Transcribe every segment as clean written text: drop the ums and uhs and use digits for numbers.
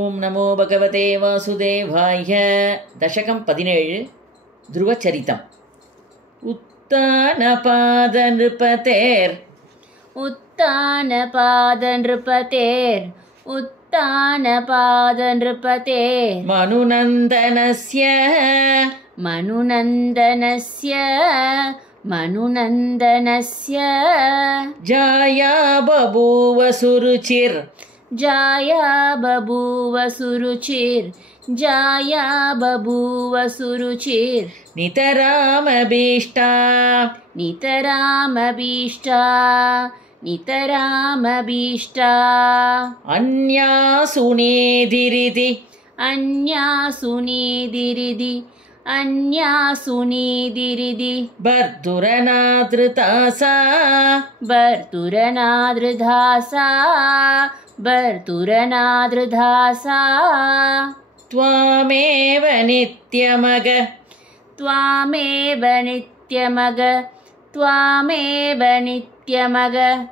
ఓం నమో భగవతే వాసుదేవాయ. దశకం 17 ధ్రువచరితం. उत्तानपादनृपतेर् मनुनन्दनस्य जाया बभूव सुरुचिर नितरामभीष्टा अन्यासुनीदिरिदि बर्तुरनादृधासा त्वामेव नित्यमग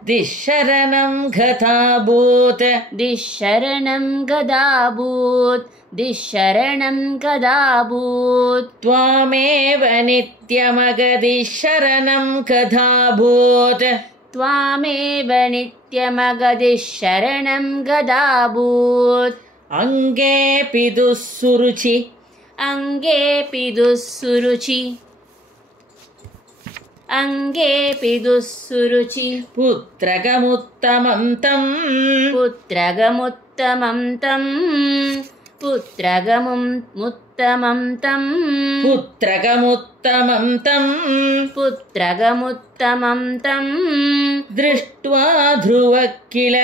दिशरणं गदाभूत् त्वामेव नित्यमग दिशरणं गदाभूत् अंगेऽपि दुःसुरुचि पुत्रगमुत्तमं तं दृष्ट्वा ध्रुवः किल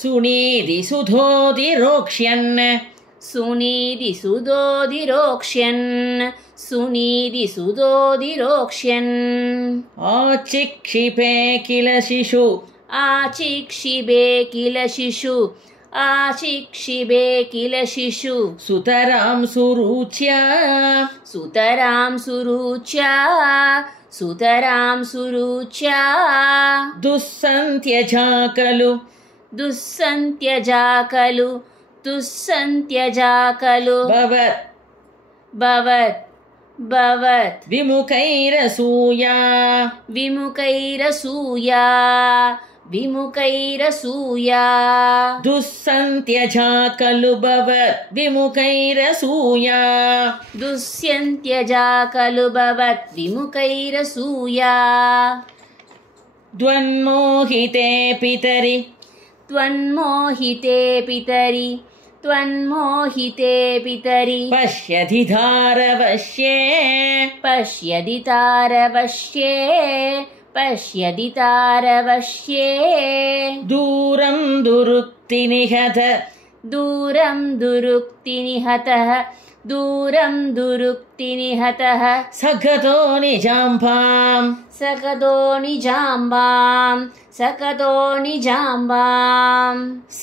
सुनीदिसुधोदिरोक्ष्यन् आचिक्षिपे किल शिशु सुतरां सुरुच्या दुःसन्त्यजाकलु भवत् विमुखैरसूया दुःसन्त्यजाकलु भवत् विमुखैरसूया द्वन्मोहिते पितरि पश्यदि तारवश्ये दूरं दुरुक्ति निहतः सगतो निजाम्बां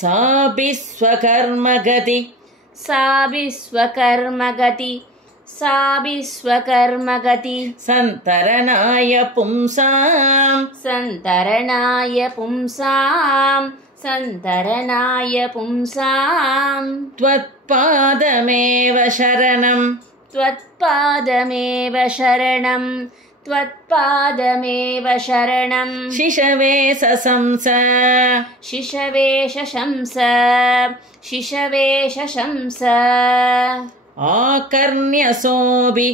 सापि स्वकर्मगति सन्तरणाय पुंसां त्वत्पादमेव शरणं शिशवे शशंस आकर्ण्यसोऽपि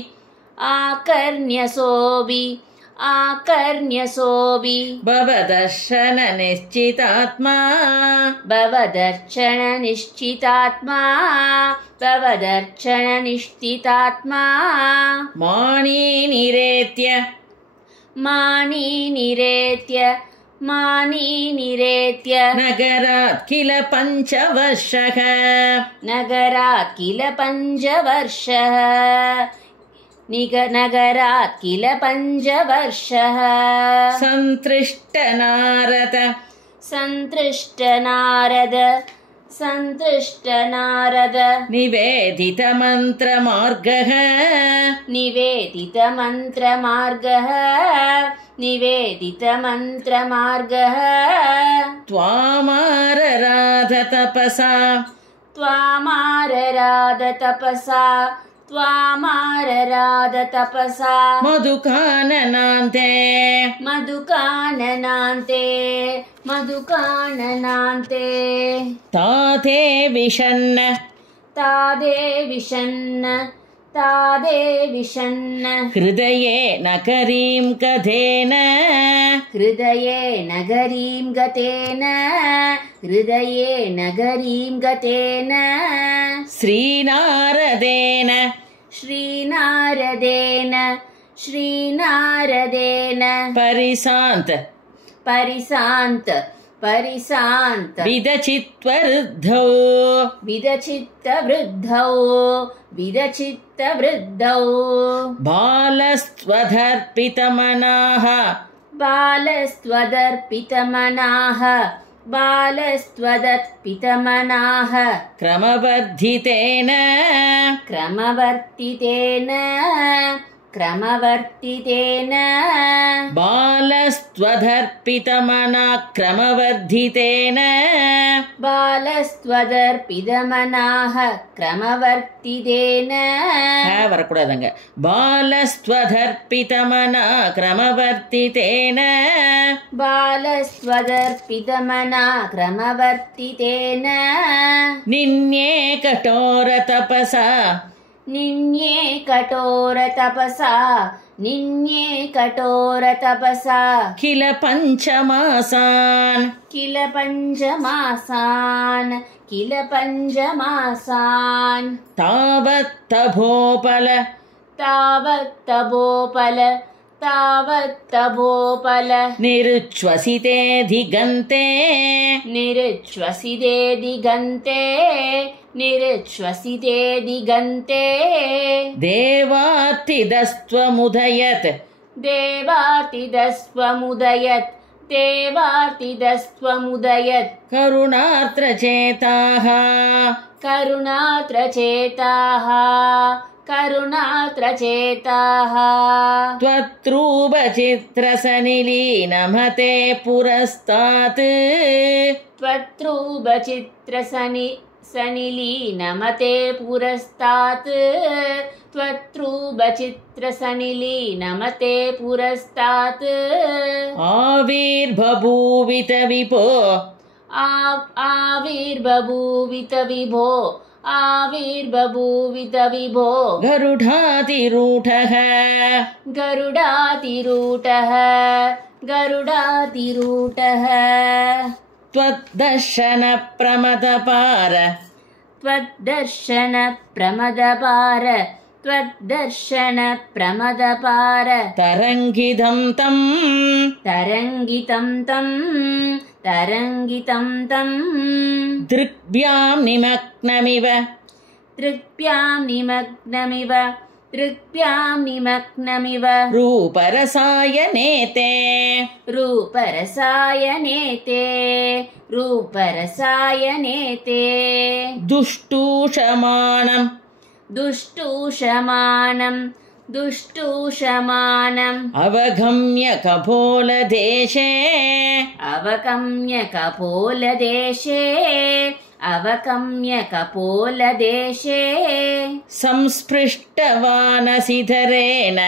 भवदर्शन निश्चितात्मा मानीनिरेत्य नगरात् किल पञ्चवर्षः सन्तृष्टनारद सन्तुष्ट नारद निवेदितमन्त्रमार्गः निवेदितमन्त्रमार्गः त्वामारराध तपसा मधुकाननान्ते ताते विशन्न हृदये नगरीं गतेन श्रीनारदेन परिसान्त विदचित्तवृद्धौ बालस्त्वदर्पितमनाः क्रमवर्तितेन बालस्त्वदर्पितमना क्रमवर्धितेन வரக்கூடாதுங்க बालस्त्वदर्पितमना क्रमवर्तितेन निन्ये कठोर तपसा किल पञ्चमासान् तावत्तभोपल निरुच्छ्वसिते दिगन्ते देवार्तिदस्त्वमुदयत् करुणात्रचेताः त्वत्रूपचित्रसनिलीनमते पुरस्तात् आविर्बभूवित विभो गरुडातिरूढः त्वद्दर्शन प्रमदपार तरङ्गितं तं दृग्भ्यां निमग्नमिव रूपरसायनेते दुष्टूषमाणम् अवगम्य कपोलदेशे संस्पृष्टवानसितरेण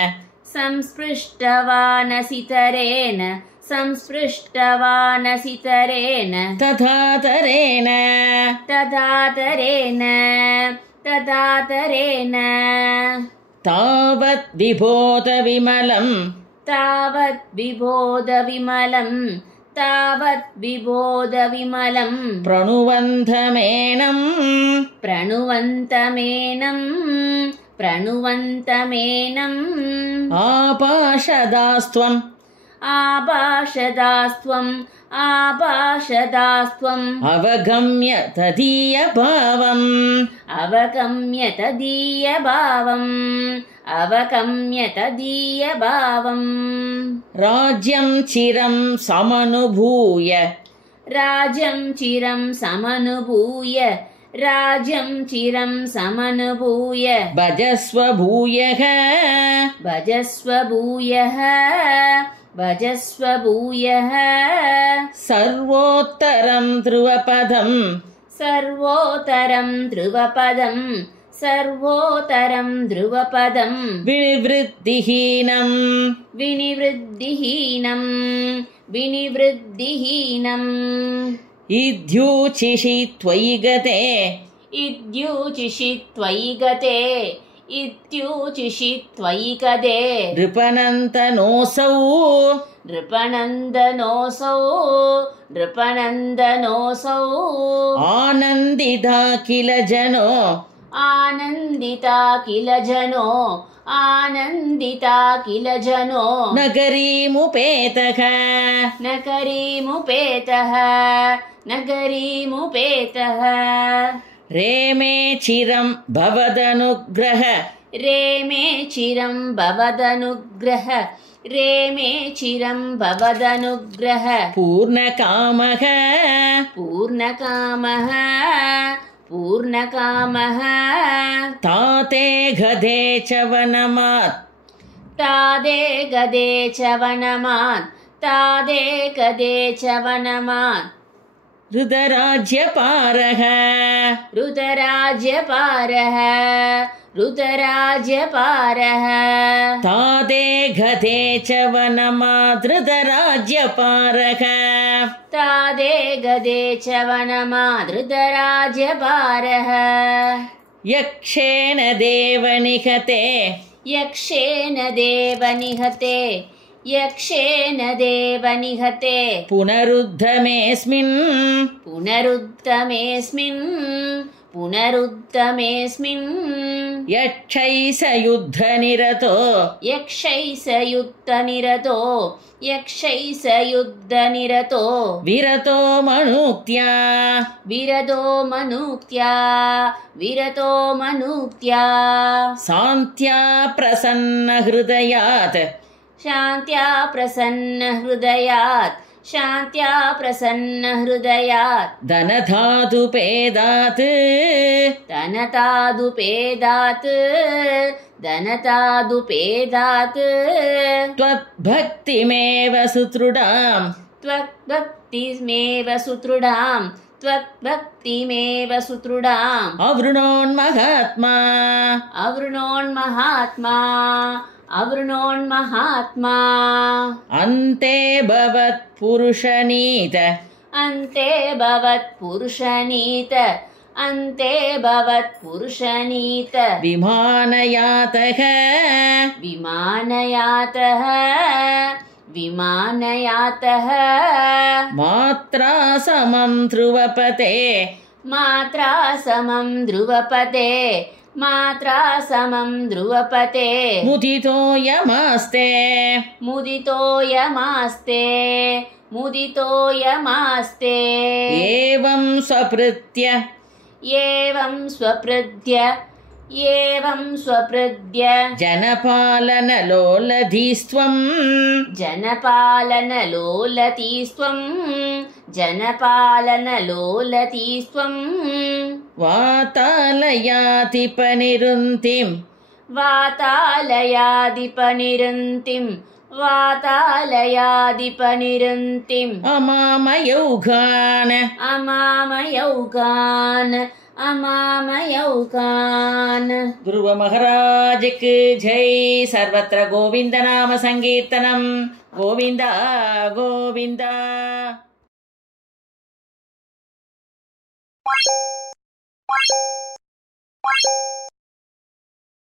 तथातरेण तावत् विबोधविमलम् प्रणुवन्तमेनम् आभाषदास्त्वम् अवगम्य तदीयभावम् राज्यं चिरं समनुभूय राज्यं चिरं समनुभूय राज्यं चिरं समनुभूय भजस्व भूयः भजस्व भूयः भजस्व भूयः सर्वोत्तरं ध्रुवपदं सर्वोत्तरं ध्रुवपदं सर्वोत्तरं ध्रुवपदं विनिवृत्तिहीनं विनिवृत्तिहीनं विनिवृत्तिहीनम् इद्यूचिषि त्वयि गते इद्यूचिषि त्वयि गते इत्यूचिषि त्वयि गते नृपनन्दनोऽसौ नृपनन्दनोऽसौ नृपनन्दनोऽसौ आनन्दिता किल जनो आनन्दिता किल जनो आनन्दिता किल जनो नगरीमुपेतः नगरीमुपेतः नगरीमुपेतः रेमे चिरं भवदनुग्रह रेमे चिरं भवदनुग्रह रेमे चिरं भवदनुग्रह पूर्णकामः पूर्णकामः पूर्णकामः ताते गदे च वनमात् तादे गदे च वनमात् तादे गदे च वनमात् रुदराज्यपारः रुदराज्यपारः रुदराज्यपारः तादे गदे च वनमात् रुदराज्यपारः तादे गदे च वनमात् रुदराज्यपारः यक्षेण देवनिहते यक्षेण देवनिहते यक्षेण देवनिहते पुनरुद्धमेऽस्मिन् पुनरुत्तमेऽस्मिन् पुनरुत्तमेऽस्मिन् यक्षैः स युद्धनिरतो यक्षैः स युद्धनिरतो यक्षैः स युद्धनिरतो विरतो मनुक्त्या विरतो मनुक्त्या विरतो मनुक्त्या शान्त्या प्रसन्नहृदयात् शान्त्या प्रसन्नहृदयात् शान्त्या प्रसन्नहृदयात् धनधातुपेदात् धनतादुपेदात् धनतादुपेदात् त्वद्भक्तिमेव सुदृढां त्वद्भक्तिमेव सुदृढां त्वद्भक्तिमेव सुदृढाम् अवृणोन्महात्मा अवृणोन्महात्मा अवृणोन्महात्मा अन्ते भवत्पुरुषनीत अन्ते भवत्पुरुषनीत अन्ते भवत्पुरुषनीत विमानयातः विमानयातः विमानयातः मात्रा समं ध्रुवपते मात्रा समं ध्रुवपते मात्रा समं ध्रुवपते मुदितो यमास्ते मुदितो यमास्ते मुदितो यमास्ते एवं स्वपृत्य एवं स्वपृद्य एवं स्वपृद्य जनपालनलोलधीस्त्वं जनपालनलोलतीस्त्वं जनपालनलोलतीस्त्वं वातालयातिपनिरुन्तिं वातालयादिपनिरुन्तिं वातालयादिपनिरुन्तिम् अमामयौघान् अमामयौगान् अमामयौगान् ध्रुव महाराज की जय। सर्वत्र गोविंद नाम संकीर्तनम गोविंद गोविंद।